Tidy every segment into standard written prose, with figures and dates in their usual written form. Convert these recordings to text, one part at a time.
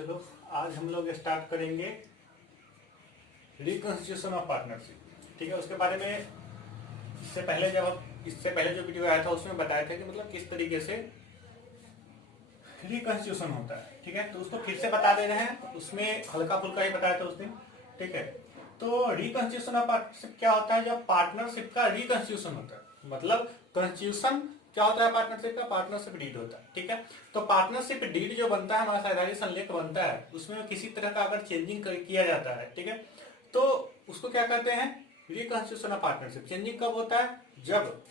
चलो आज हम लोग स्टार्ट करेंगे रिकंस्टिट्यूशन ऑफ पार्टनरशिप। ठीक है, उसके बारे में इससे पहले जो वीडियो आया था उसमें बताया था कि मतलब किस तरीके से रिकंस्टिट्यूशन होता है। ठीक है, तो उसको फिर से बता दे रहे हैं, उसमें हल्का फुल्का ही बताया था उस दिन। ठीक है, तो रिकंस्टिट्यूशन ऑफ पार्टनरशिप क्या होता है? जब पार्टनरशिप का रिकंस्टिट्यूशन होता है, मतलब कंस्टिट्यूशन क्या होता है पार्टनरशिप का? पार्टनरशिप डीड होता है। ठीक है, तो पार्टनरशिप डीड जो बनता है, हमारा साझेदारी संलेख बनता है, उसमें किसी तरह का अगर चेंजिंग किया जाता है, ठीक है, तो उसको क्या कहते हैं? Reconstitution of partnership. चेंजिंग कब होता है? जब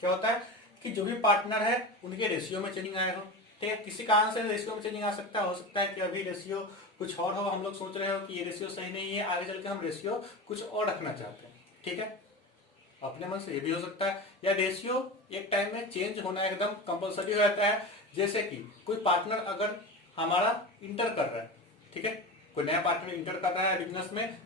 क्या होता है कि जो भी पार्टनर है उनके रेशियो में चेंजिंग आया हो। ठीक है, किसी कारण से रेशियो में चेंजिंग आ सकता है, हो सकता है कि अभी रेशियो कुछ और हो, हम लोग सोच रहे हो कि ये रेशियो सही नहीं है, आगे चल के हम रेशियो कुछ और रखना चाहते हैं। ठीक है, अपने मन से ये भी हो सकता है, या रेशियो एक टाइम में चेंज होना एकदम कंपलसरी हो जाता है। जैसे कि कोई पार्टनर अगर हमारा इंटर कर रहा है, ठीक है, कोई नया पार्टनर इंटर कर रहा है बिजनेस में,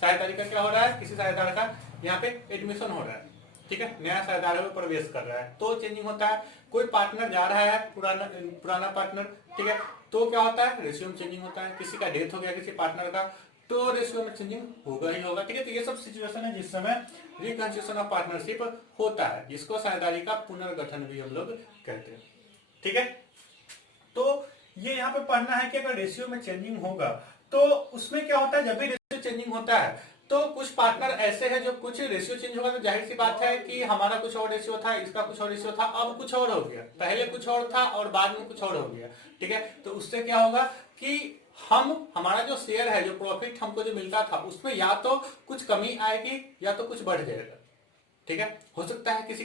साझेदारी का क्या हो रहा है, किसी साझेदार का यहाँ पे एडमिशन हो रहा है, ठीक है, नया साझेदार में प्रवेश कर रहा है तो चेंजिंग होता है। कोई पार्टनर जा रहा है, पुराना पार्टनर, ठीक है, तो क्या होता है? रेशियो में चेंजिंग होता है। किसी का डेथ हो गया किसी पार्टनर का, तो रेशियो में चेंजिंग होगा ही होगा। ठीक है, तो ये सब सिचुएशन है जिस समय रिकंस्टिट्यूशन ऑफ पार्टनरशिप होता है, जिसको साझेदारी का पुनर्गठन भी हम लोग कहते हैं। ठीक है, तो ये यहाँ पे पढ़ना है कि अगर रेशियो में चेंजिंग होगा तो उसमें क्या होता है? जब भी रेशियो चेंजिंग होता है तो कुछ पार्टनर ऐसे हैं जो कुछ रेशियो चेंज होगा तो जाहिर सी बात है कि हमारा कुछ और रेशियो था, इसका कुछ और रेशियो था, अब कुछ और हो गया, पहले कुछ और था और बाद में कुछ और हो गया। ठीक है, तो उससे क्या होगा कि हमारा जो शेयर है, जो प्रॉफिट हमको जो मिलता था, उसमें या तो कुछ कमी आएगी या तो कुछ बढ़ जाएगा। ठीक है, हो सकता है किसी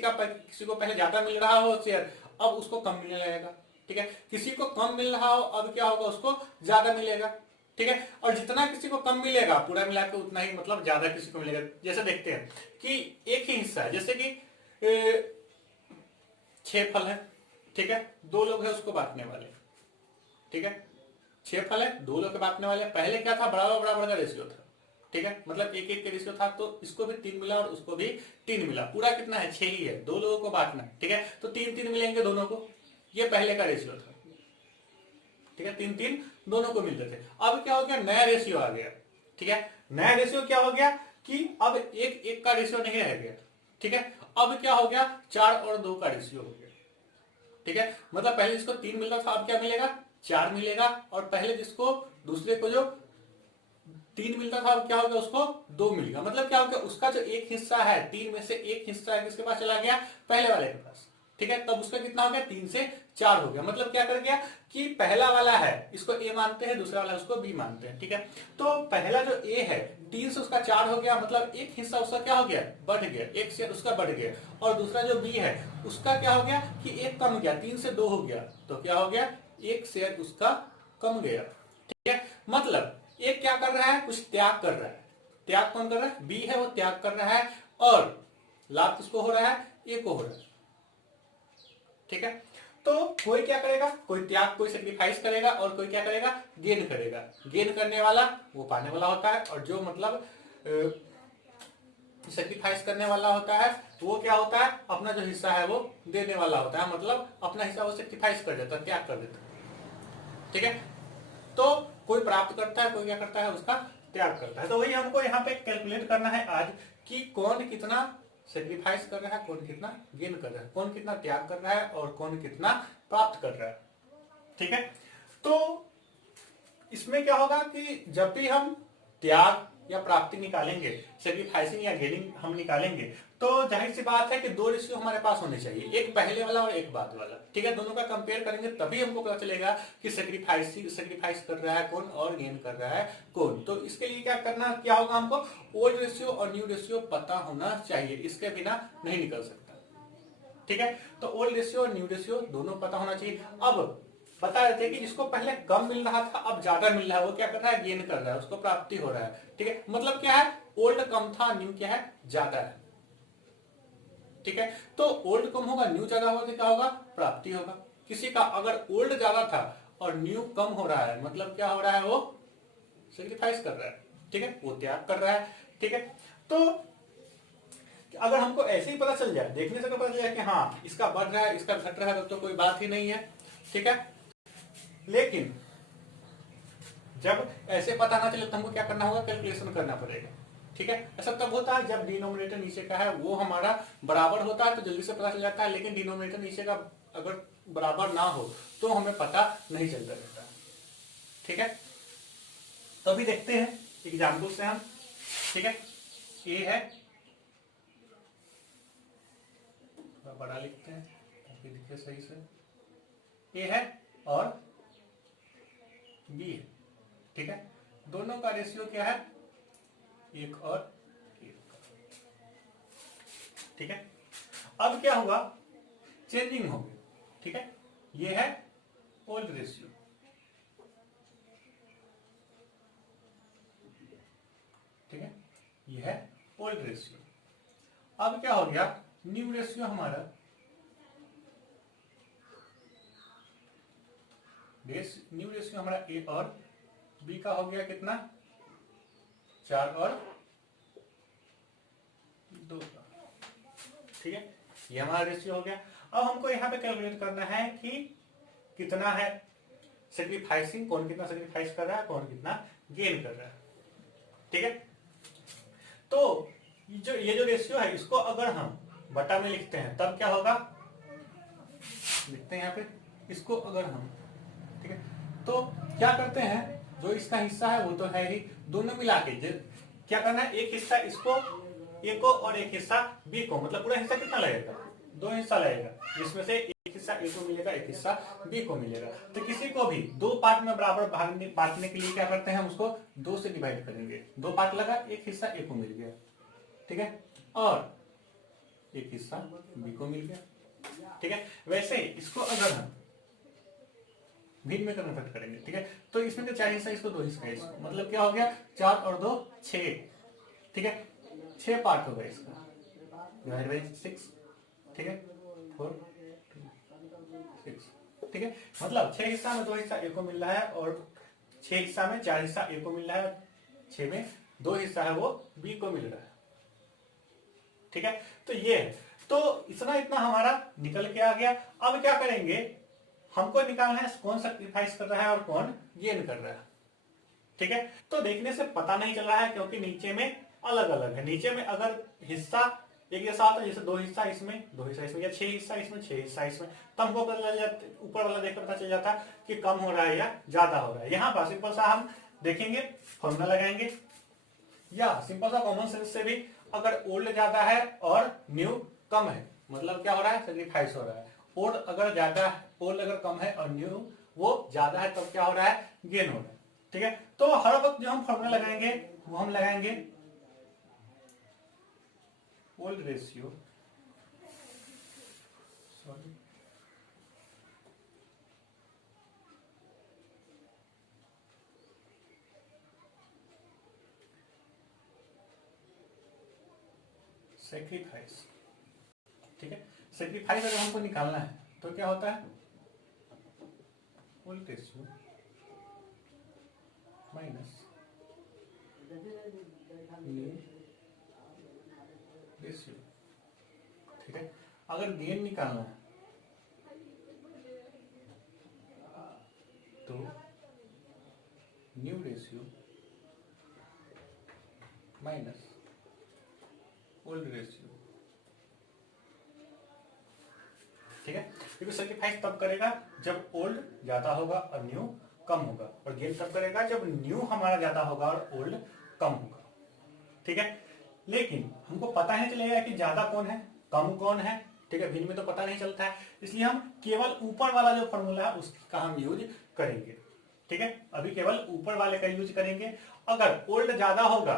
को पहले ज्यादा मिल रहा हो शेयर, अब उसको कम मिलने लगेगा। ठीक है, किसी को कम मिल रहा हो, अब क्या होगा? उसको ज्यादा मिलेगा। ठीक है, और जितना किसी को कम मिलेगा पूरा मिला के उतना ही मतलब ज्यादा किसी को मिलेगा। जैसे देखते हैं कि एक ही हिस्सा है, जैसे कि 6 फल है, ठीक है, 2 लोग है उसको बांटने वाले। ठीक है, 6 फल है, 2 लोग के बांटने वाले। पहले क्या था? बराबर बराबर का रेशियो था। ठीक है, मतलब एक एक के रेशियो था, तो इसको भी 3 मिला और उसको भी 3 मिला। पूरा कितना है? 6 ही है, 2 लोगों को बांटना है। ठीक है, तो 3 मिलेंगे दोनों को, ये पहले का रेशियो था। ठीक है, 3 दोनों को मिलते थे। अब क्या हो गया? नया रेशियो आ गया। ठीक है, नया रेशियो क्या हो गया कि अब एक एक का रेशियो नहीं रह गया। ठीक है, अब क्या हो गया? 4 और 2 का रेशियो हो गया। ठीक है, मतलब पहले जिसको 3 मिल रहा था अब क्या मिलेगा? 4 मिलेगा, और पहले जिसको दूसरे को जो 3 मिलता था अब क्या हो गया? उसको 2 मिलेगा। मतलब क्या हो गया? उसका जो एक हिस्सा है, 3 में से एक हिस्सा है किसके पास चला गया? पहले वाले के पास। ठीक है, तब उसका कितना हो गया? 3 से 4 हो गया। मतलब क्या कर गया कि पहला वाला है इसको ए मानते हैं, दूसरा वाला उसको बी मानते हैं। ठीक है, तो पहला जो ए है 3 से उसका 4 हो गया, मतलब एक हिस्सा उसका क्या हो गया? बढ़ गया, एक शेयर उसका बढ़ गया। और दूसरा जो बी है उसका क्या हो गया कि एक कम गया, 3 से 2 हो गया, तो क्या हो गया? एक शेयर उसका कम गया। ठीक है, मतलब एक क्या कर रहा है? कुछ त्याग कर रहा है। त्याग कौन कर रहा है? बी है, वो त्याग कर रहा है, और लाभ किसको हो रहा है? ए को हो रहा है। ठीक है, तो कोई क्या करेगा? कोई त्याग, कोई सेक्रीफाइस करेगा, और कोई क्या करेगा? गेन करेगा। गेन करने वाला वो पाने वाला होता है, और जो मतलब सेक्रीफाइस करने वाला होता है वो क्या होता है? अपना जो हिस्सा है वो देने वाला होता है, मतलब अपना हिस्सा वो सेक्रीफाइस कर देता है, त्याग कर देता है। ठीक है, तो कोई प्राप्त करता है, कोई क्या करता है? उसका त्याग करता है। तो वही हमको यहाँ पे कैलकुलेट करना है आज कि कौन कितना सेक्रीफाइस कर रहा है, कौन कितना गेन कर रहा है, कौन कितना त्याग कर रहा है, और कौन कितना प्राप्त कर रहा है। ठीक है, तो इसमें क्या होगा कि जब भी हम त्याग या प्राप्ति निकालेंगे, सेक्रीफाइसिंग या गेनिंग हम निकालेंगे, तो जाहिर सी बात है कि 2 रेशियो हमारे पास होने चाहिए, एक पहले वाला और एक बाद वाला। ठीक है, दोनों का कंपेयर करेंगे तभी हमको पता चलेगा कि सेक्रीफाइस कर रहा है कौन और गेन कर रहा है कौन। तो इसके लिए क्या होगा? हमको ओल्ड रेशियो और न्यू रेशियो पता होना चाहिए, इसके बिना नहीं निकल सकता। ठीक है, तो ओल्ड रेशियो और न्यू रेशियो दोनों पता होना चाहिए। अब बता रहे थे कि जिसको पहले कम मिल रहा था अब ज्यादा मिल रहा है, वो क्या कर रहा है? गेन कर रहा है, उसको प्राप्ति हो रहा है। ठीक है, मतलब क्या है? ओल्ड कम था, न्यू क्या है? ज्यादा है। ठीक है, तो ओल्ड कम होगा, न्यू ज्यादा होगा तो क्या होगा? प्राप्ति होगा। किसी का अगर ओल्ड ज्यादा था और न्यू कम हो रहा है, मतलब क्या हो रहा है? वो सेक्रीफाइस कर रहा है। ठीक है, वो त्याग कर रहा है। ठीक है, तो अगर हमको ऐसे ही पता चल जाए, देखने से तो पता चल जाए कि हाँ इसका बढ़ रहा है इसका घट रहा है, तो कोई बात ही नहीं है। ठीक है, लेकिन जब ऐसे पता ना चले तो हमको क्या करना होगा, कैलकुलेशन करना पड़ेगा। ठीक है, ऐसा तब होता है जब डिनोमिनेटर नीचे का है वो हमारा बराबर होता है तो जल्दी से पता चल जाता है, लेकिन डिनोमिनेटर नीचे का अगर बराबर ना हो तो हमें पता नहीं चलता रहता। ठीक है, तो अभी देखते हैं एग्जाम्पल से हम। ठीक है, ए है, थोड़ा बड़ा लिखते हैं ताकि दिखे सही से, ए है और बी है। ठीक है, दोनों का रेशियो क्या है, 1 और 1। ठीक है, अब क्या हुआ, चेंजिंग हो गया। ठीक है, ये है ओल्ड रेशियो, ठीक है, ये है ओल्ड रेशियो। अब क्या हो गया, न्यू रेशियो हमारा, न्यू रेशियो हमारा ए और बी का हो गया कितना, 4 और 2 का। ठीक है, ये हमारा रेशियो हो गया। अब हमको यहाँ पे कैलकुलेट करना है कि कितना है सेक्रीफाइसिंग, कौन कितना सेक्रीफाइस कर रहा है, कौन कितना गेन कर रहा है। ठीक है, तो ये जो रेशियो है इसको अगर हम बटा में लिखते हैं तब क्या होगा, लिखते हैं यहाँ पे, इसको अगर हम, ठीक है, तो क्या करते हैं, जो इसका हिस्सा है वो तो है ही, दोनों मिला के क्या करना है, एक हिस्सा इसको ए को और एक हिस्सा बी को, मतलब पूरा हिस्सा कितना लगेगा, 2 हिस्सा लगेगा, जिसमें से एक हिस्सा ए को मिलेगा, एक हिस्सा बी को मिलेगा। तो किसी को भी 2 पार्ट में बराबर बांटने के लिए क्या करते हैं, हम उसको 2 से डिवाइड करेंगे, 2 पार्ट लगा, एक हिस्सा ए को मिल गया, ठीक है, और एक हिस्सा बी को मिल गया। ठीक है, वैसे इसको अगर हम भिन्न में कन्वर्ट करेंगे, ठीक है, तो इसमें तो 4 हिस्सा, इसको 2 हिस्सा, इसको मतलब क्या हो गया, 4 और 2 6। ठीक है, 6 पार्ट हो गया इसका, डिवाइड बाई 6। ठीक है, 4 2 6। ठीक है, मतलब 6 हिस्सा में 2 हिस्सा ए को मिल रहा है और 6 हिस्सा में 4 हिस्सा ए को मिल रहा है, 6 में 2 हिस्सा है वो बी को मिल रहा है। ठीक है, तो ये है, तो इतना हमारा निकल के आ गया। अब क्या करेंगे, हमको निकालना है कौन सैक्रिफाइस कर रहा है और कौन गेन कर रहा है। ठीक है, तो देखने से पता नहीं चल रहा है क्योंकि नीचे में अलग अलग है। नीचे में अगर हिस्सा एक जैसा होता है, जैसे 2 हिस्सा इसमें 2 हिस्सा इसमें, या 6 हिस्सा इसमें 6 हिस्सा इसमें, तो हमको पता चल जाता, ऊपर वाला देखकर पता चल जाता है कि कम हो रहा है या ज्यादा हो रहा है। यहाँ पर सिंपल सा हम देखेंगे, फॉर्मूला लगाएंगे, या सिंपल सा कॉमन सेंस से भी, अगर ओल्ड ज्यादा है और न्यू कम है, मतलब क्या हो रहा है, सैक्रिफाइस हो रहा है। ओल्ड अगर ज्यादा है, ओल्ड अगर कम है और न्यू वो ज्यादा है, तब क्या हो रहा है, गेन हो रहा है। ठीक है, तो हर वक्त जो हम फॉर्मूला लगाएंगे वो हम लगाएंगे ओल्ड रेशियो, सॉरी, सैक्रिफाइस। ठीक है, सैक्रिफाइस अगर हमको निकालना है तो क्या होता है, old ratio minus new ratio. ठीक है, अगर गेन निकालना है तो new ratio minus old ratio. ठीक है, क्योंकि सैक्रिफाइस तब करेगा जब ओल्ड ज्यादा होगा और न्यू कम होगा, और गेन तब करेगा जब न्यू हमारा ज्यादा होगा और ओल्ड कम होगा। ठीक है, लेकिन हमको पता नहीं चलेगा कि ज्यादा कौन है कम कौन है। ठीक है, भिन्न में तो पता नहीं चलता है, इसलिए हम केवल ऊपर वाला जो फॉर्मूला है उसका हम यूज करेंगे। ठीक है, अभी केवल ऊपर वाले का यूज करेंगे। अगर ओल्ड ज्यादा होगा,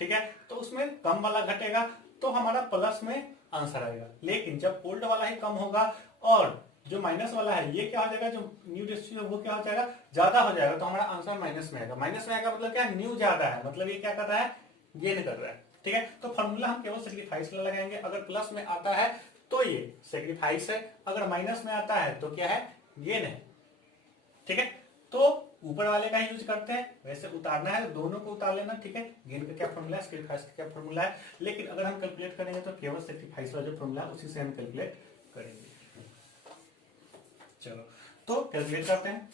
ठीक है, तो उसमें कम वाला घटेगा तो हमारा प्लस में आंसर आएगा। लेकिन जब ओल्ड वाला ही कम होगा और जो माइनस वाला है ये क्या हो जाएगा, जो न्यू रेशियो वो क्या हो जाएगा, ज्यादा हो जाएगा, तो हमारा आंसर माइनस में आएगा। माइनस में आएगा मतलब क्या, न्यू ज्यादा है, मतलब ये क्या कर रहा है, गेन कर रहा है। ठीक है, तो फॉर्मूला हम केवल सैक्रिफाइस लगाएंगे। अगर प्लस में आता है तो ये सैक्रिफाइस है, अगर माइनस में आता है तो क्या है, गेन है। ठीक है, तो ऊपर वाले का यूज करते हैं, वैसे उतारना है तो दोनों को उतार लेना। ठीक है, गेन का क्या फॉर्मूला है, सैक्रिफाइस का क्या फॉर्मूला है, लेकिन अगर हम कैलकुलेट करेंगे तो केवल सैक्रिफाइस वाला जो फॉर्मूला है उसी से हम कैलकुलेट करेंगे। चलो, तो कैलकुलेट करते हैं।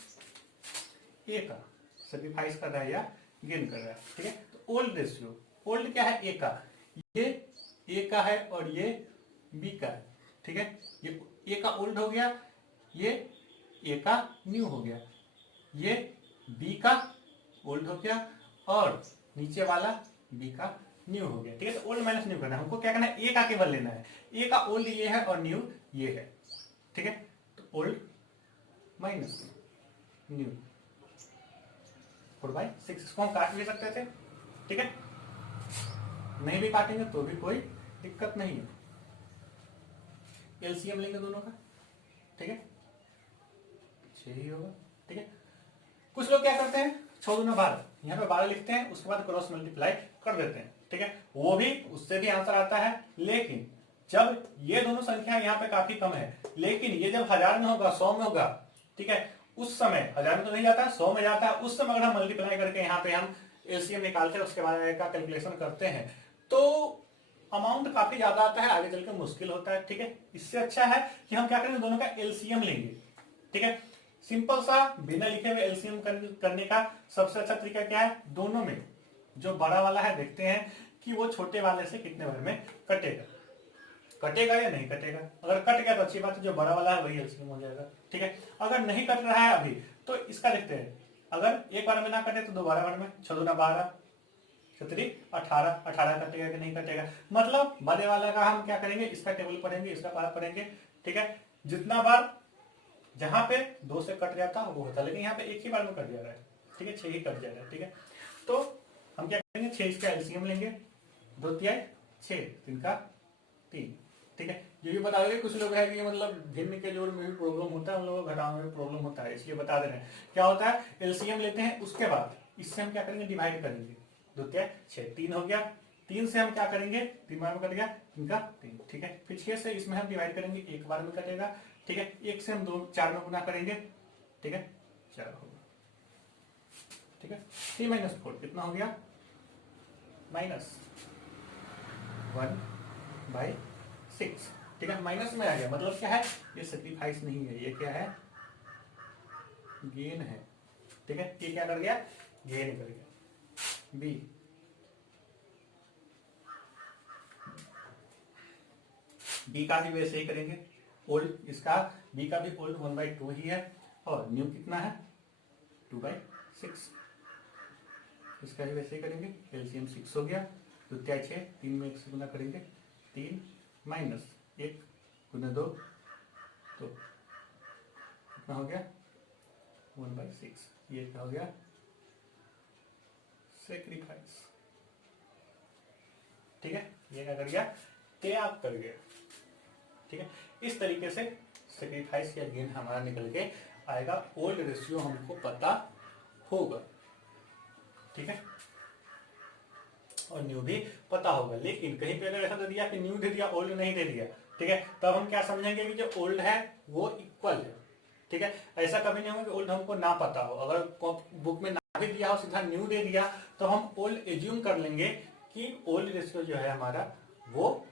ए का सेक्रीफाइस कर रहा है या गेन कर रहा है। ठीक है, तो ओल्ड रेशियो, ओल्ड क्या है, ए का, ये ए का है और ये बी का है। ठीक है, ये ए का ओल्ड हो गया, ये ए का न्यू हो गया, ये बी का ओल्ड हो गया और नीचे वाला बी का न्यू हो गया। ठीक है, तो ओल्ड माइनस न्यू करना है, हमको क्या करना है, ए का केवल लेना है, ए का ओल्ड ये है और न्यू ये है। ठीक है, तो ओल्ड माइनस न्यू 4/6, इसको हम काट भी सकते थे। ठीक है, नहीं भी काटेंगे तो भी कोई दिक्कत नहीं है, एलसीएम लेंगे दोनों का। ठीक है, 6 ही होगा। ठीक है, कुछ लोग क्या करते हैं 6 दूना 12, यहाँ पे 12 लिखते हैं, उसके बाद क्रॉस मल्टीप्लाई कर देते हैं। ठीक है, वो भी, उससे भी आंसर आता है, लेकिन जब ये दोनों संख्या यहाँ पे काफी कम है, लेकिन ये जब 1000 में होगा, 100 में होगा, ठीक है, उस समय 1000 में तो नहीं जाता, 100 में जाता है, उस समय अगर हम मल्टीप्लाई करके यहाँ पे हम एलसीएम निकालते हैं, उसके बाद का कैलकुलेशन करते हैं, तो अमाउंट काफी ज्यादा आता है, आगे चलकर मुश्किल होता है। ठीक है, इससे अच्छा है कि हम क्या करेंगे, दोनों का एलसीएम लेंगे। ठीक है, सिंपल सा बिना लिखे हुए एलसीएम करने का सबसे अच्छा तरीका क्या है, दोनों में जो बड़ा वाला है देखते हैं कि वो छोटे वाले से कितने बार में कटेगा, कटेगा या नहीं कटेगा। अगर कट गया तो अच्छी बात है, जो बड़ा वाला है वही एलसीएम हो जाएगा। ठीक है, अगर नहीं कट रहा है अभी तो इसका देखते हैं, अगर एक बार में ना कटे तो दोबारा बार में, 6 दूना 12, 18, 18 कटेगा कि नहीं कटेगा। मतलब बड़े वाला का हम क्या करेंगे, इसका टेबल पढ़ेंगे, इसका पार्ट पढ़ेंगे। ठीक है, जितना बार जहां पे 2 से कट जाता वो होता, लेकिन यहाँ पे एक ही बार में कट जा रहा है। ठीक है, 6 ही कट जा रहा है। ठीक है, तो हम क्या करेंगे, 6 इसका एलसीएम लेंगे, 2 तिहाई 6, 3 का 3। ठीक है, ये भी बता देंगे, कुछ लोग है कि मतलब भिन्न के जोड़ में भी प्रॉब्लम होता है, उन लोगों को घटाने में प्रॉब्लम होता है, इसलिए बता दे रहे हैं। क्या होता है, एलसीएम लेते हैं, उसके बाद इससे हम क्या करेंगे, डिवाइड करेंगे, 2 तिहाई 6, 3 हो गया, 3 से हम क्या करेंगे, 3 बार में कट गया, 3 का 3। ठीक है, फिर 6 से इसमें हम डिवाइड करेंगे, 1 बार में कटेगा। ठीक है, 1 से हम 4 में गुना करेंगे। ठीक है, 4 होगा। ठीक है, 3 - 4 कितना हो गया, -1/6। ठीक है, माइनस में आ गया, मतलब क्या है, ये सेक्रीफाइस नहीं है, ये क्या है, गेन है। ठीक है, ये क्या कर गया, गेन कर गया। बी, बी का भी वैसे ही करेंगे, ओल्ड, इसका बी का भी ओल्ड 1/2 ही है और न्यू कितना है, 2/6। इसका भी वैसे ही करेंगे, एलसीएम 6 हो गया, 2 तिहाई 6, 3 में 1 से गुना करेंगे, 3 माइनस 1 गुना 2, तो कितना हो गया, 1/6। ये क्या हो गया, सेक्रीफाइस। ठीक है, ये क्या कर गया, त्याग कर गया। ठीक है, इस तरीके से सेक्रीफाइस या गेन हमारा निकल के आएगा, ओल्ड रेशियो हमको पता होगा। ठीक है, और न्यू भी पता होगा, लेकिन कहीं पे अगर ऐसा दे दिया कि न्यू दे दिया, ओल्ड नहीं दे दिया, ठीक है, तब हम क्या समझेंगे कि जो ओल्ड है वो इक्वल है। ठीक है, ऐसा कभी नहीं होगा कि ओल्ड हमको ना पता हो, अगर बुक में ना भी दिया हो, सीधा न्यू दे दिया, तो हम ओल्ड एज्यूम कर लेंगे कि ओल्ड रेशियो जो है हमारा वो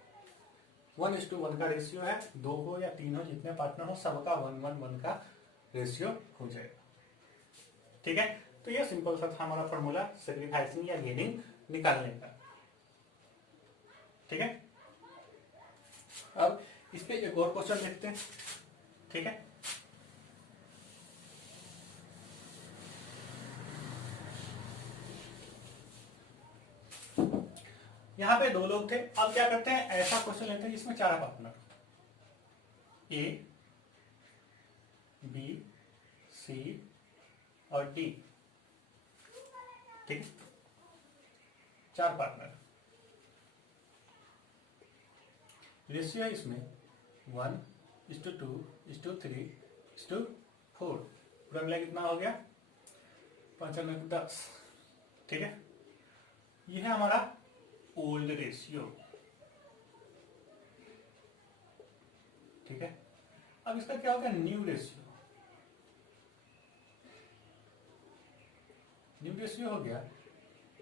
1:1 का रेशियो है, 2 हो या 3 हो, जितने पार्टनर हो सबका 1:1 का रेशियो हो जाएगा। ठीक है, तो ये सिंपल सा था हमारा फॉर्मूला सेक्रीफाइसिंग या गेनिंग निकालने का। ठीक है, अब इस पे एक और क्वेश्चन देखते हैं। ठीक है, यहां पे 2 लोग थे, अब क्या करते हैं, ऐसा क्वेश्चन लेते हैं जिसमें 4 पार्टनर, ए, बी, सी और डी। ठीक है, 4 पार्टनर, रेशियो है इसमें 1:2:3:4, पूरा मिला कितना हो गया, 95:10। ठीक है, ये है हमारा ओल्ड रेशियो। ठीक है, अब इसका क्या होगा, न्यू रेशियो। न्यू रेशियो हो गया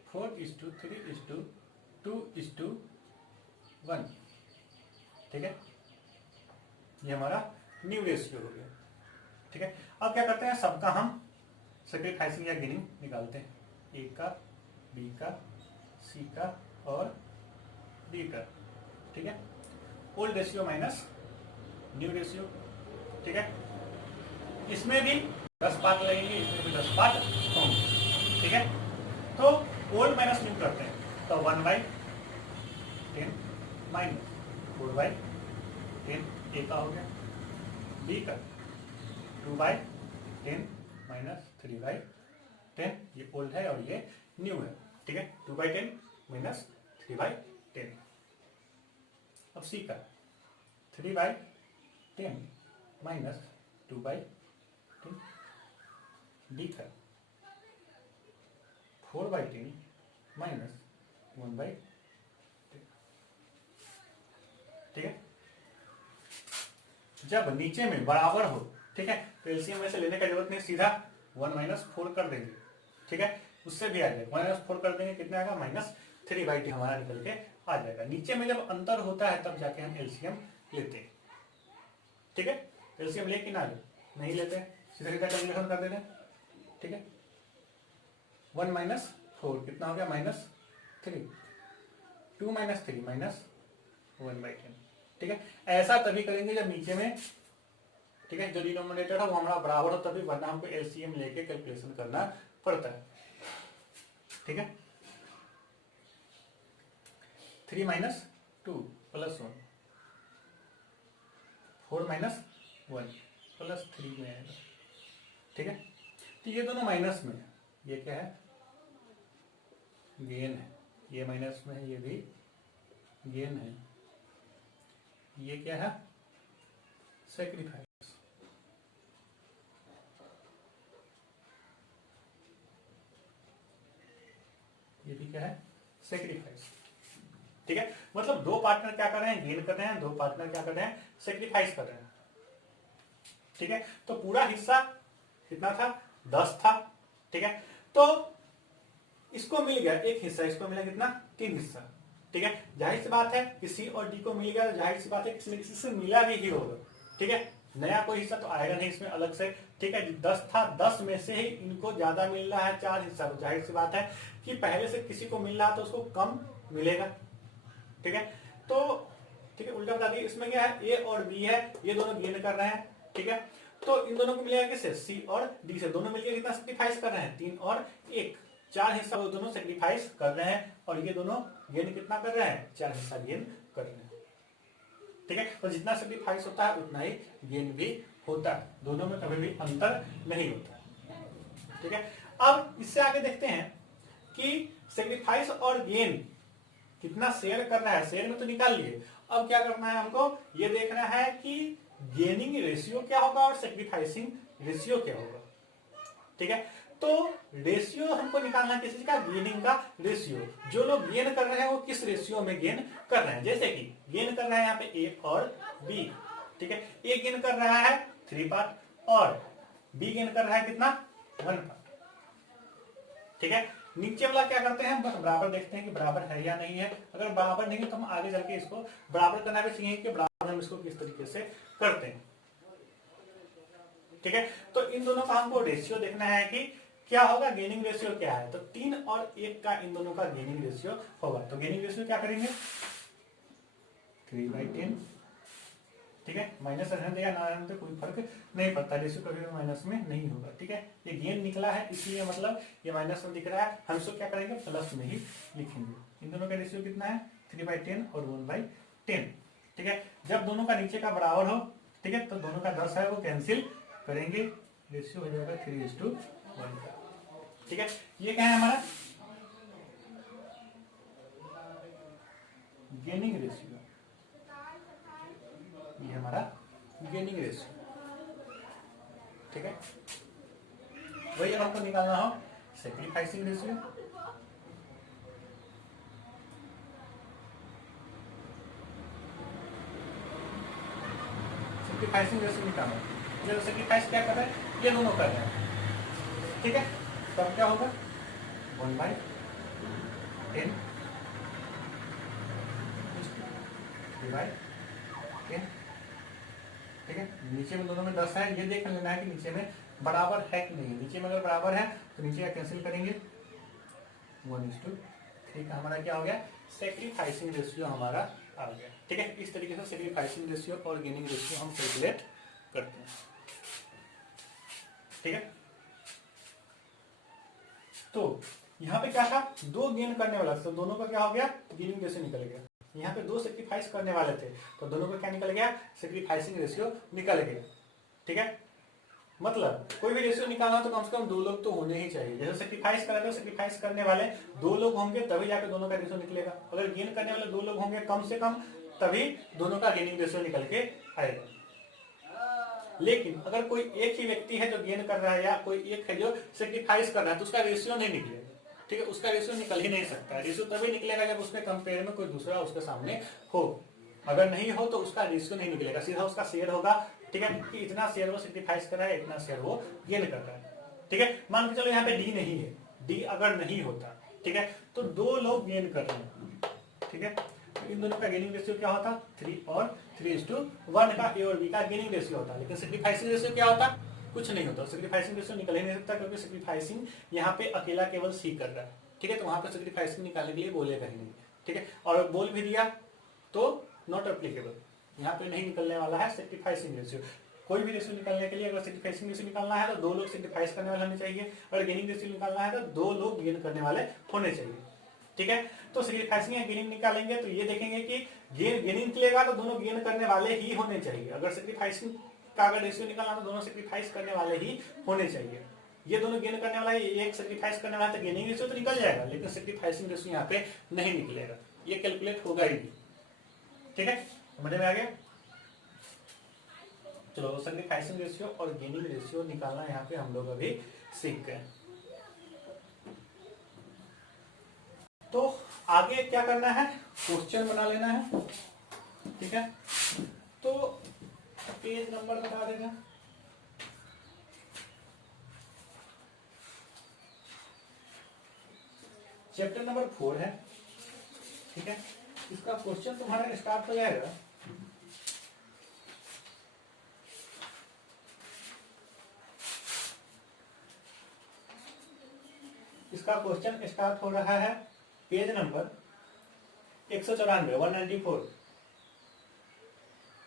4:3:2:1। ठीक है, ये हमारा न्यू रेशियो हो गया। ठीक है, अब क्या करते हैं, सबका हम सेक्रीफाइसिंग या गेनिंग निकालते हैं, ए का, बी का, सी का और डी का, ठीक है। Old ratio minus new ratio, ठीक है। इसमें भी 10 पार्ट लगेंगे, इसमें भी 10 पार्ट होंगे, ठीक है। तो ओल्ड माइनस न्यू करते हैं, तो 1/10 माइनस 4/10 ए का हो गया, बी का 2/10 माइनस 3/10, ये ओल्ड है और ये न्यू है, ठीक है। 2/10 माइनस 3/10। अब सी का 3/10 माइनस 2/10, डी का 4/10 माइनस 1/10, ठीक है। जब नीचे में बराबर हो, ठीक है, तो एलसीएम में से लेने का जरूरत नहीं, सीधा 1 - 4 कर देंगे, ठीक है। उससे भी आ जाएगा, -4 कर देंगे, कितना आएगा -3/10 हमारा निकल के आ जाएगा। नीचे में जब अंतर होता है तब जाके हम एलसीएम लेते हैं, ठीक है। एलसीएम ले कि ना ले, नहीं लेते हैं, सीधा सीधा कैलकुलेशन कर देते हैं, ठीक है। 1 - 4 कितना हो गया -3, 2 - 3 -1/10, ठीक है। ऐसा तभी करेंगे जब नीचे में, ठीक है, जो डिनोमिनेटर है वो हमारा बराबर हो तभी, वरना हमको एलसीएम लेके कैलकुलेशन करना पड़ता है, ठीक है। 3 - 2 + 1, 4 - 1 + 3 में आएगा, ठीक है। तो ये दोनों माइनस में है, ये क्या है, गेन है, ये माइनस में है, ये भी गेन है, ये क्या है, सेक्रीफाइस, ये भी क्या है, सेक्रीफाइस, ठीक है। मतलब दो पार्टनर क्या कर रहे हैं, गेन कर रहे हैं, दो पार्टनर क्या कर रहे हैं, सेक्रीफाइस कर रहे हैं, ठीक है। तो पूरा हिस्सा कितना था, 10 था, ठीक है। तो इसको मिल गया एक हिस्सा, इसको मिला कितना, 3 हिस्सा, ठीक है। जाहिर सी बात है कि सी और डी को मिल गया, जाहिर सी बात है किसी न किसी से मिला भी ही होगा, ठीक है। नया कोई हिस्सा तो आएगा नहीं इसमें अलग से, ठीक है। 10 था, 10 में से ही इनको ज्यादा मिल रहा है 4 हिस्सा, तो जाहिर सी बात है कि पहले से किसी को मिल रहा तो उसको कम मिलेगा, ठीक है। तो ठीक है, उल्टा बता दिए, इसमें क्या है, ए और बी है, ये दोनों गेन कर रहे हैं, ठीक है। तो इन दोनों को मिलेगा किससे, सी और डी से, दोनों मिलकर कितना सेक्रीफाइस कर रहे हैं, 3 और 1, 4 हिस्सा वो दोनों सेक्रीफाइस कर रहे हैं, और ये दोनों गेन कितना कर रहे हैं, 4 हिस्सा गेन कर रहे हैं, ठीक है। तो जितना सेक्रीफाइस होता है उतना ही गेन भी होता है, दोनों में कभी भी अंतर नहीं होता, ठीक है। अब इससे आगे देखते हैं कि सेक्रीफाइस और गेन कितना शेयर कर रहा है, शेयर में तो निकाल लिए, अब क्या करना है हमको, ये देखना है कि गेनिंग रेशियो क्या होगा और सेक्रीफाइसिंग रेशियो क्या होगा, ठीक है। तो रेशियो हमको निकालना है किसी का, गेनिंग का रेशियो, जो लोग गेन कर रहे हैं वो किस रेशियो में गेन कर रहे हैं। जैसे कि गेन कर रहे हैं यहाँ पे ए और बी, ठीक है। ए गेन कर रहा है 3 पार्ट और बी गेन कर रहा है कितना, 1 पार्ट, ठीक है। नीचे वाला क्या करते हैं, बस बराबर देखते हैं कि बराबर है या नहीं है, अगर बराबर नहीं है तो हम आगे चल के इसको बराबर करना भी चाहिए कि बराबर हम इसको किस तरीके से करते हैं, ठीक है। तो इन दोनों का हमको रेशियो देखना है कि क्या होगा, गेनिंग रेशियो क्या है, तो 3 और 1 का इन दोनों का गेनिंग रेशियो होगा। तो गेनिंग रेशियो क्या करेंगे, 3/10, ठीक है। माइनस रहने देगा ना रहने दे कोई फर्क नहीं पड़ता, रेशियो कभी भी माइनस में नहीं होगा, ठीक है। ये गेन निकला है इसलिए मतलब ये माइनस में दिख रहा है, हम इसको क्या करेंगे, प्लस में ही लिखेंगे। इन दोनों का रेशियो कितना है, 3/10 और 1/10, ठीक है। जब दोनों का नीचे का बराबर हो, ठीक है, तो दोनों का 10 है वो कैंसिल करेंगे, रेशियो हो जाएगा 3:1, ठीक है। ये क्या है हमारा गेनिंग रेशियो, ये हमारा गेनिंग रेशियो, ठीक है। वही हमको निकालना हो सेक्रीफाइसिंग रेशियो, सेक्रीफाइसिंग रेशियो निकालना, जो सेक्रीफाइस क्या कर रहे हैं, ये दोनों कर रहे हैं, ठीक है। तब क्या होगा, 1/10 3/10, ठीक है। नीचे में दोनों में 10 है, ये देख लेना है कि नीचे में बराबर है कि नहीं, नीचे में अगर बराबर है तो नीचे का कैंसिल करेंगे 1:3 का हमारा क्या हो गया, सेक्रीफाइसिंग रेशियो हमारा आ गया। ठीक है, इस तरीके से सेक्रीफाइसिंग रेशियो और गेनिंग रेशियो हम कैलकुलेट करते हैं। ठीक है, तो यहाँ पे क्या था, दो गेन करने वाला था तो दोनों का क्या हो गया, गेनिंग रेशियो निकल गया। यहाँ पे दो सेक्रीफाइस करने वाले थे तो दोनों का क्या निकल गया, सेक्रीफाइसिंग रेशियो निकल गया। ठीक है, मतलब कोई भी रेशियो निकालना तो कम से कम दो लोग तो होने ही चाहिए। जैसे सेक्रीफाइस करें तो सेक्रीफाइस करने वाले दो लोग होंगे तभी जाकर दोनों का रेशियो निकलेगा। अगर गेन करने वाले दो लोग होंगे कम से कम तभी दोनों का गेनिंग रेशियो निकल के आएगा। लेकिन अगर कोई एक ही व्यक्ति है जो गेन कर रहा है या कोई एक है जो सेक्रीफाइस कर रहा है तो उसका रेशियो नहीं निकलेगा। ठीक है, उसका रेशियो निकल ही नहीं सकता। रेशियो तभी निकलेगा जब उसके कंपेयर में कोई दूसरा उसके सामने हो। अगर नहीं हो तो उसका रेशियो नहीं निकलेगा, सीधा उसका शेयर होगा। ठीक है, कि इतना शेयर वो सेक्रीफाइस कर रहा है, इतना शेयर वो गेन कर रहा है। ठीक है, मान के चलो यहाँ पे डी नहीं है, डी अगर नहीं होता, ठीक है, तो दो लोग गेन कर रहे हैं। ठीक है, तो इन दोनों का गेनिंग रेशियो क्या होता, 3 और 3:1 का ए और बी का गेनिंग रेशियो होता। लेकिन सेक्रीफाइसिंग रेशियो क्या होता, कुछ नहीं होता। सेक्रीफाइसिंग रेशियो निकल ही नहीं सकता क्योंकि सेक्रीफाइसिंग यहाँ पे अकेला केवल सी कर रहा है। ठीक है, तो वहां पे सेक्रीफाइसिंग निकालने के लिए बोलेगा ही नहीं। ठीक है, और बोल भी दिया तो नॉट एप्लीकेबल, यहाँ पे नहीं निकलने वाला है सेक्रीफाइसिंग रेशियो। कोई भी रेशियो निकालने के लिए अगर सेक्रीफाइसिंग रेशियो निकालना है तो दो लोग सेक्रीफाइस करने वाले होने चाहिए, और गेनिंग रेशियो निकालना है तो दो लोग गेन करने वाले होने चाहिए। ठीक है, तो सेक्रीफाइसिंग या गेनिंग निकालेंगे तो ये देखेंगे कि गेनिंग निकलेगा तो दोनों गेन करने वाले ही होने चाहिए। अगर सेक्रीफाइसिंग का अगर रेशियो निकालना तो दोनों सेक्रीफाइस करने वाले ही होने चाहिए। ये दोनों गेन करने वाला है, एक सेक्रीफाइस करने वाला है तो गेनिंग रेशियो तो निकल जाएगा, लेकिन सेक्रीफाइसिंग रेशियो यहाँ पे नहीं निकलेगा, ये कैलकुलेट होगा ही नहीं। ठीक है, समझ में आ गया। चलो, सेक्रीफाइसिंग रेशियो और गेनिंग रेशियो निकालना यहाँ पे हम लोग अभी सीख गए। तो आगे क्या करना है, क्वेश्चन बना लेना है। ठीक है, तो पेज नंबर बता देगा। चैप्टर नंबर 4 है। ठीक है, इसका क्वेश्चन तुम्हारा स्टार्ट हो जाएगा इसका क्वेश्चन स्टार्ट हो रहा है पेज नंबर 194, 194।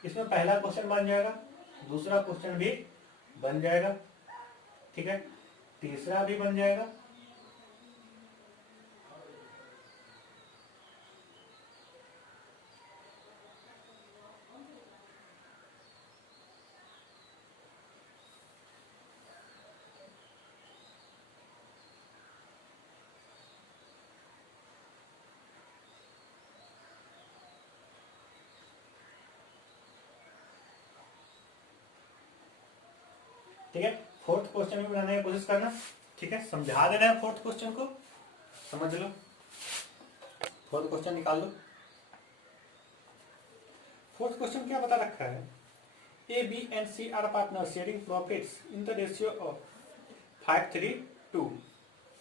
इसमें पहला क्वेश्चन बन जाएगा, दूसरा क्वेश्चन भी बन जाएगा। ठीक है, तीसरा भी बन जाएगा, ठीक है। फोर्थ क्वेश्चन भी बनाने की कोशिश करना। ठीक है, समझा देना है फोर्थ क्वेश्चन को, समझ लो। फोर्थ क्वेश्चन निकाल लो। फोर्थ क्वेश्चन क्या बता रखा है, A B and C are partner sharing profits in the ratio of 5:3:2।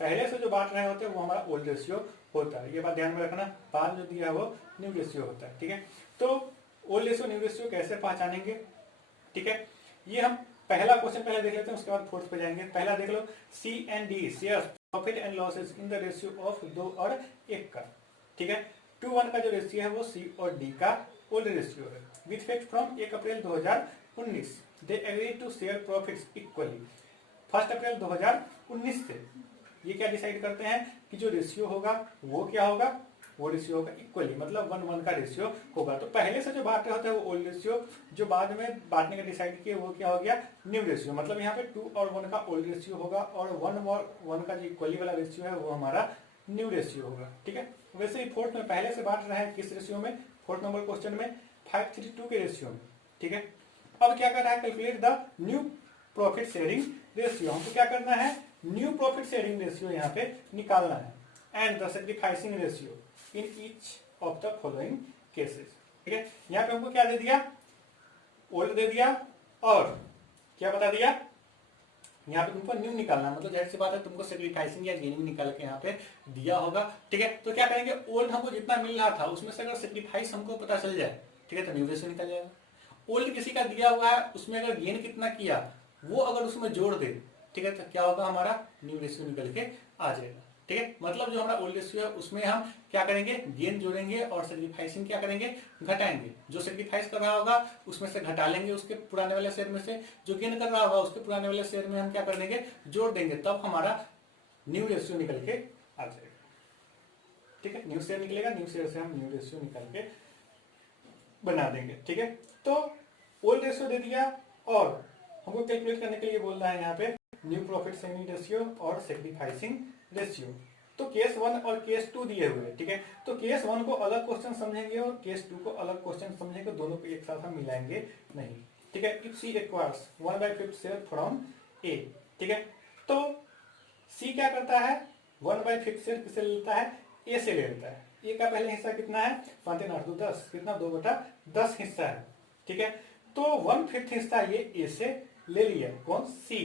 पहले से जो बांट रहे होते हैं वो हमारा ओल्ड रेशियो होता है, ये बात ध्यान में रखना। बाद जो दिया है वो न्यू रेशियो होता है। ठीक है, तो ओल्ड रेशियो न्यू रेशियो कैसे पहचानेंगे। ठीक है, ये हम पहला क्वेश्चन पहले देख लेते हैं, उसके बाद फोर्थ पे जाएंगे। पहला देख लो, C and D shares profit and losses in the ratio of 2 और 1 का। ठीक है, 2:1 का जो रेशियो है वो सी और डी का ओल्ड रेशियो है। With effect from 1 April 2019 they agree to share profits equally 1 April 2019 से। ये क्या डिसाइड करते हैं कि जो रेशियो होगा वो क्या होगा, वो रेशियो होगा इक्वली, मतलब 1:1 का रेशियो होगा। तो पहले से जो बांटे होते हैं वो ओल्ड रेशियो, जो बाद में बांटने का डिसाइड किए वो क्या हो गया, न्यू रेशियो। मतलब यहाँ पे 2 और 1 का ओल्ड रेशियो होगा और 1 और 1 का जो इक्वली वाला रेशियो है वो हमारा न्यू रेशियो होगा। ठीक है, वैसे ही फोर्थ में पहले से बांट रहा है किस रेशियो में, फोर्थ नंबर क्वेश्चन में 5:3:2 के रेशियो में। ठीक है, अब क्या कर रहा है, calculate the new profit sharing ratio. हमको क्या करना है, न्यू प्रॉफिट शेयरिंग रेशियो यहाँ पे निकालना है, and the sacrificing ratio in each of the following cases. ठीक है, यहाँ पे हमको क्या दे दिया, ओल्ड दे दिया, और क्या बता दिया, यहाँ पे तुमको न्यू निकालना, मतलब जाहिर सी बात है तुमको सेक्रीफाइसिंग या गेनिंग निकाल के यहाँ पे दिया होगा। ठीक है, तो क्या करेंगे, ओल्ड हमको जितना मिल रहा था उसमें से अगर सेक्रीफाइस हमको पता चल जाए, ठीक है, तो न्यू रेशियो निकल जाएगा। ओल्ड किसी का दिया हुआ है, उसमें अगर गेन कितना किया वो अगर उसमें जोड़ दे, ठीक है, तो क्या होगा, हमारा न्यू रेशियो निकल के आ जाएगा। ठीक है, मतलब जो हमारा ओल्ड रेशियो है उसमें हम क्या करेंगे, गेन जोड़ेंगे और सेक्रीफाइसिंग क्या करेंगे, घटाएंगे। जो सेक्रीफाइस कर रहा होगा उसमें से घटा लेंगे उसके पुराने वाले शेयर में से, जो गेन कर रहा होगा उसके पुराने वाले शेयर में हम क्या कर देंगे, जोड़ देंगे, तब हमारा न्यू रेशियो निकल के आ जाएगा। ठीक है, न्यू शेयर निकलेगा, न्यू शेयर से हम न्यू रेशियो निकाल के बना देंगे। ठीक है, तो ओल्ड रेशियो दे दिया और हमको कैलकुलेट करने के लिए बोल रहा है यहाँ पे न्यू प्रॉफिट सेविंग रेशियो और सेक्रीफाइसिंग रेशियो। तो केस 1 और केस 2 दिए हुए हैं। ठीक है, तो केस 1 को अलग क्वेश्चन समझेंगे और केस 2 को अलग क्वेश्चन समझेंगे, दोनों को एक साथ हम मिलाएंगे नहीं। ठीक है, if C acquires 1/5 share from A. ठीक है, तो सी क्या करता है, 1/5 शेयर किसे लेता है, ए से ले लेता है। ए का पहले हिस्सा कितना है, 5 3 8 2 10, कितना 2/10 हिस्सा है। ठीक है, तो 1/5 हिस्सा ये ए से ले लिया, कौन, सी।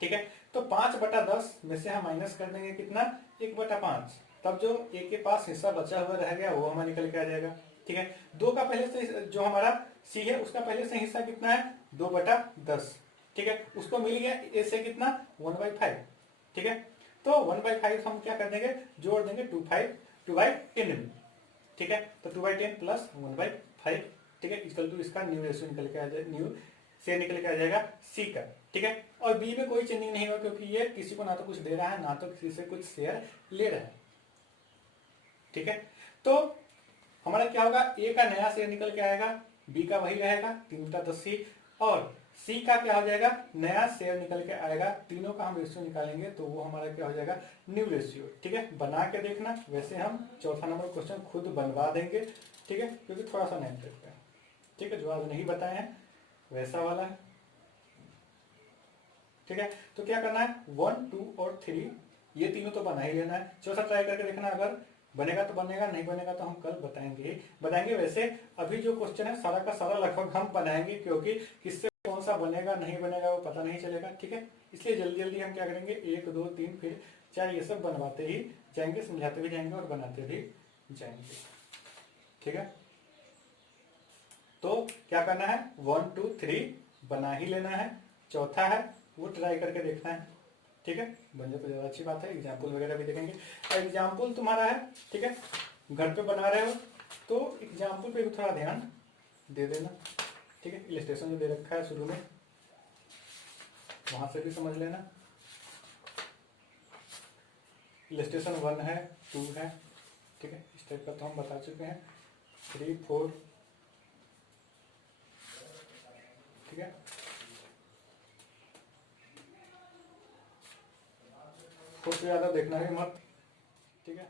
ठीक है, तो 5/10 में से हम माइनस कर देंगे कितना, 1/5, तब जो ए के पास हिस्सा बचा हुआ रह गया वो हमारा निकल के आ जाएगा। ठीक है, 2 का पहले से जो हमारा सी है उसका पहले से हिस्सा कितना है, 2/10। ठीक है, उसको मिल गया ए से कितना, 1/5। ठीक है, तो 1/5 हम क्या कर देंगे, जोड़ देंगे 2/10 में। ठीक है, तो 2/10 प्लस 1/5। ठीक है, इक्वल टू इसका न्यू रेशियो निकल के आ जाए, न्यू शेयर निकल के आ जाएगा सी का। ठीक है, और बी में कोई चेंजिंग नहीं होगा क्योंकि ये किसी को ना तो कुछ दे रहा है ना तो किसी से कुछ शेयर ले रहा है। ठीक है, तो हमारा क्या होगा, ए का नया शेयर निकल के आएगा, बी का वही रहेगा 3/10 सी, और सी का क्या हो जाएगा, नया शेयर निकल के आएगा। तीनों का हम रेशियो निकालेंगे तो वो हमारा क्या हो जाएगा, न्यू रेशियो। ठीक है, बना के देखना, वैसे हम चौथा नंबर क्वेश्चन खुद बनवा देंगे। ठीक है, क्योंकि थोड़ा सा नहीं देखते हैं। ठीक है, जो आज नहीं बताए हैं वैसा वाला है। ठीक है, तो क्या करना है, 1 2 और 3 ये तीनों तो बना ही लेना है। चौथा ट्राई करके देखना, अगर बनेगा तो बनेगा, नहीं बनेगा तो हम कल बताएंगे। वैसे अभी जो क्वेश्चन है सारा का सारा लगभग हम बनाएंगे, क्योंकि किससे कौन सा बनेगा नहीं बनेगा वो पता नहीं चलेगा। ठीक है, इसलिए जल्दी जल्दी हम क्या करेंगे, 1 2 3 फिर 4 ये सब बनवाते ही जाएंगे, समझाते भी जाएंगे और बनाते भी जाएंगे। ठीक है, तो क्या करना है, 1 2 3 बना ही लेना है। चौथा है वो ट्राई करके देखना है। ठीक है, बन जाए तो ज़्यादा अच्छी बात है, एग्जाम्पल वगैरह भी देखेंगे। एग्जाम्पल तुम्हारा है, ठीक है, घर पे बना रहे हो तो एग्जाम्पल पे भी थोड़ा ध्यान दे देना। ठीक है, इलस्ट्रेशन जो दे रखा है शुरू में वहां से भी समझ लेना। इलस्ट्रेशन 1 है, 2 है। ठीक है, इस टाइप का तो हम बता चुके हैं, 3 4। ठीक है, कुछ ज़्यादा देखना ही मत। ठीक है।